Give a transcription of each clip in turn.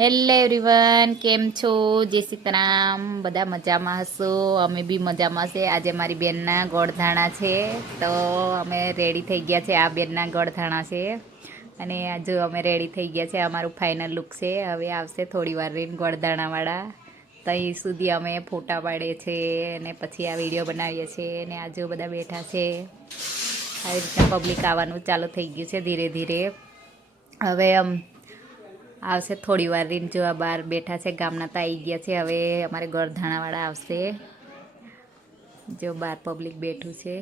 Hello everyone, કેમ છો? જય સીતારામ. બધા મજામાં હશો? અમે બી મજામાં છે. આજે મારી બેનના ગોળધાણા છે, તો અમે રેડી થઈ ગયા છે. આ બેનના ગોળધાણા છે અને આજે અમે રેડી થઈ ગયા છે. અમારું ફાઇનલ લુક છે. હવે આવશે થોડી વાર રહીને ગોળધાણાવાળા. ત્યાં સુધી અમે ફોટા પાડીએ છીએ અને પછી આ વિડીયો બનાવીએ છીએ અને આજુ બધા બેઠા છે. આવી રીતના પબ્લિક આવવાનું ચાલુ થઈ ગયું છે ધીરે ધીરે. હવે આવશે થોડી વાર રીન. જો આ બહાર બેઠા છે, ગામના તો આવી ગયા છે. હવે અમારે ગોળધાણાવાળા આવશે. જો બહાર પબ્લિક બેઠું છે,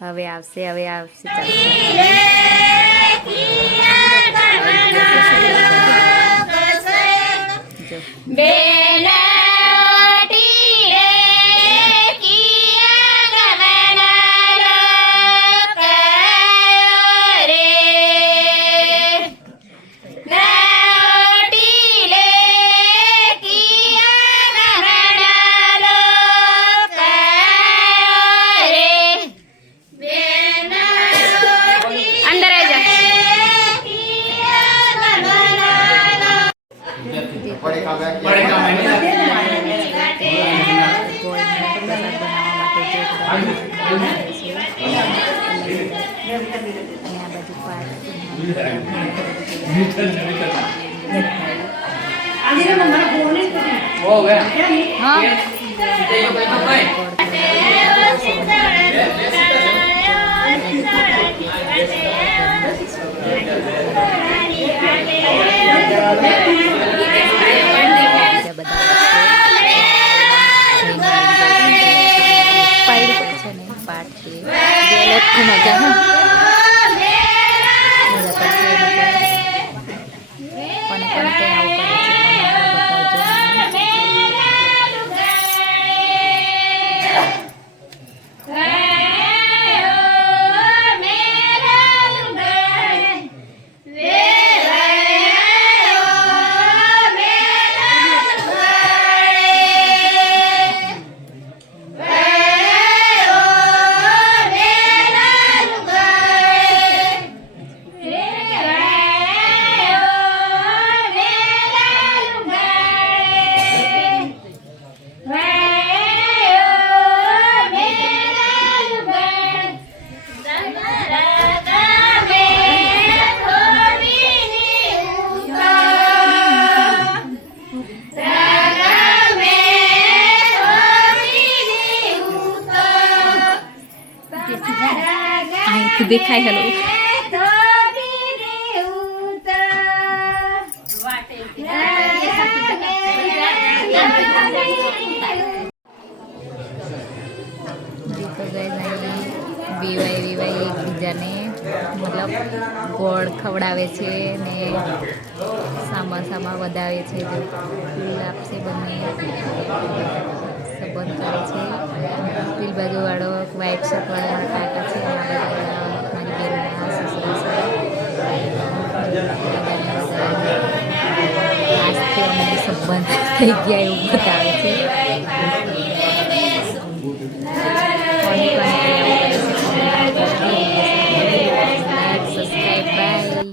હવે આવશે ચાલુ. દેખાય હેલો વિવાય એકબીજાને મતલબ ગોળ ખવડાવે છે ને સામા વધાવે છે. ફૂલ આપશે, બંને સંબંધ કરે છે. પેલી બાજુવાળો વ્હાઈટ શર્ટવાળા કાકા છે, મારી બેનના સસરા છે. આજથી અમને સંબંધ થઈ ગયા એવું બતાવે છે.